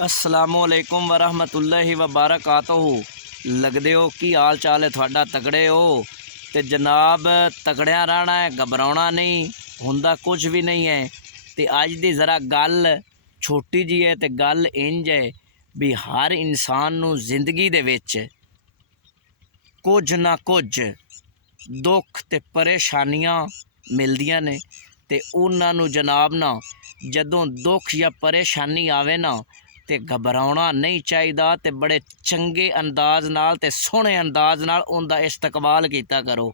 अस्सलामुअलैकुम वरहमतुल्लाहि वबरकातुहू। लगदे हो की हाल चाल है थोड़ा? तगड़े हो तो जनाब तगड़िया रहना है, घबराना नहीं, हुंदा कुछ भी नहीं है। तो अज दी ज़रा गल छोटी जी है, तो गल इंज है भी हर इंसान नू जिंदगी दे विच कुछ ना कुछ दुख ते परेशानियां मिलदियां ने, ते उन्हां नू जनाब ना जदों दुख या परेशानी आवे ना ते घबराना नहीं चाहिदा, ते बड़े चंगे अंदाज नाल ते सोहणे अंदाज नाल उनदा इस्तकबाल कीता करो।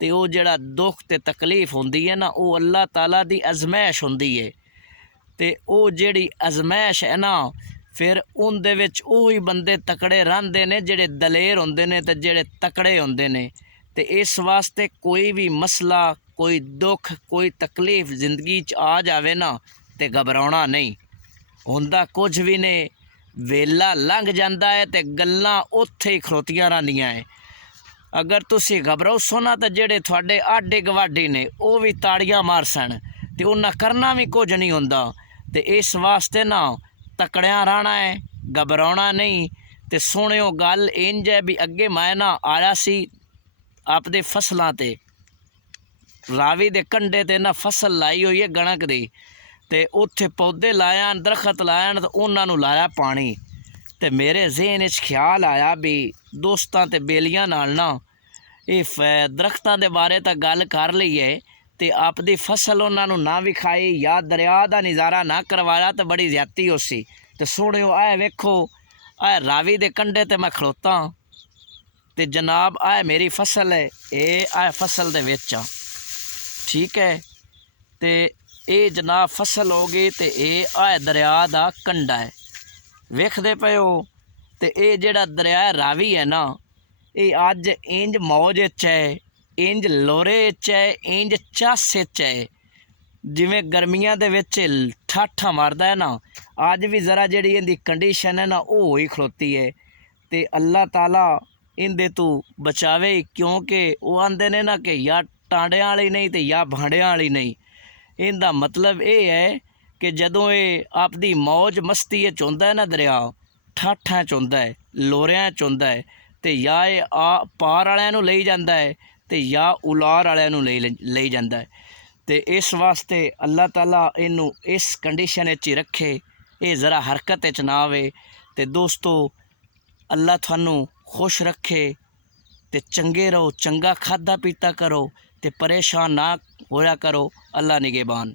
ते वो जिहड़ा दुख ते तकलीफ हुंदी है ना, वो अल्लाह ताला दी अजमैश हुंदी है। ते वो जिहड़ी अजमैश है ना, फिर उनदे विच ओही बंदे तकड़े रहिंदे ने जिहड़े दलेर हुंदे ने ते जिहड़े तकड़े हुंदे ने। ते इस वास्ते कोई भी मसला, कोई दुख, कोई तकलीफ जिंदगी च आ जावे ना, ते घबराना नहीं, हुंदा कुछ भी नहीं। वेला लंघ जाता है तो गल्लां उत्थे ही खलोतियां रहिंदियां है। अगर तुसी घबराओ ना तो जेड़े थोड़े आडे गवाडी ने वो भी ताड़ियां मारसन, तो उन्हें करना भी कुछ नहीं हुंदा। ते इस वास्ते ना तकड़िया रहना है, घबराना नहीं। ते सुनियो गल इंज है भी अगे मैं ना आया सी आपदे फसलां ते, रावी दे कंढे ते ना फसल लाई हुई है कणक दी, ते उत्थे पौधे लाया, दरखत लाया, तो उन्होंने लाया पानी। ते मेरे जहन च ख्याल आया भी दोस्तां ते बेलियां नाल ना ये दरख्तां दे बारे तो गल कर लईए, ते आपदी फसल उन्होंने ना विखाई या दरिया का नज़ारा ना करवाया तो बड़ी ज्यादती हो सी। ते सुनियो आए वेखो, आए रावी दे कंढे ते मैं खड़ोता, ते जनाब आए मेरी फसल है, ये आए फसल दे विच, ठीक है। ते ये जनाब फसल हो गई, तो ये आए दरिया का कंढा है, वेखदे पे हो। तो ये जिहड़ा दरिया रावी है ना, ये अज इंज मौज च है, इंज लोरे च है, इंज चस च है, जिमें गर्मियां दे विच ठाठा मारदा है ना, अज भी ज़रा जिहड़ी इहदी कंडीशन है ना वो ही खलोती है। तो अल्लाह ताला इंदे तू बचावे, क्योंकि वो आंदे ने ना कि या टांडियां वाली नहीं तो या भांडियां वाली नहीं। इनका मतलब ये है कि जदों ये आपदी मौज मस्ती चुंदा है ना दरिया, ठाठा चुंदा है, लोरियां चुंदा है, तो या ये पार वालियां नूं लई जांदा है, तो या उलार वालियां नूं लई जांदा है। तो इस वास्ते अल्लाह ताला इनू इस कंडीशन ही रखे, ये ज़रा हरकत च ना आवे। तो दोस्तों अल्लाह थानू खुश रखे, ते चंगे रहो, चंगा खादा पीता करो, ते परेशान ना होया करो। अल्लाह निगेबान।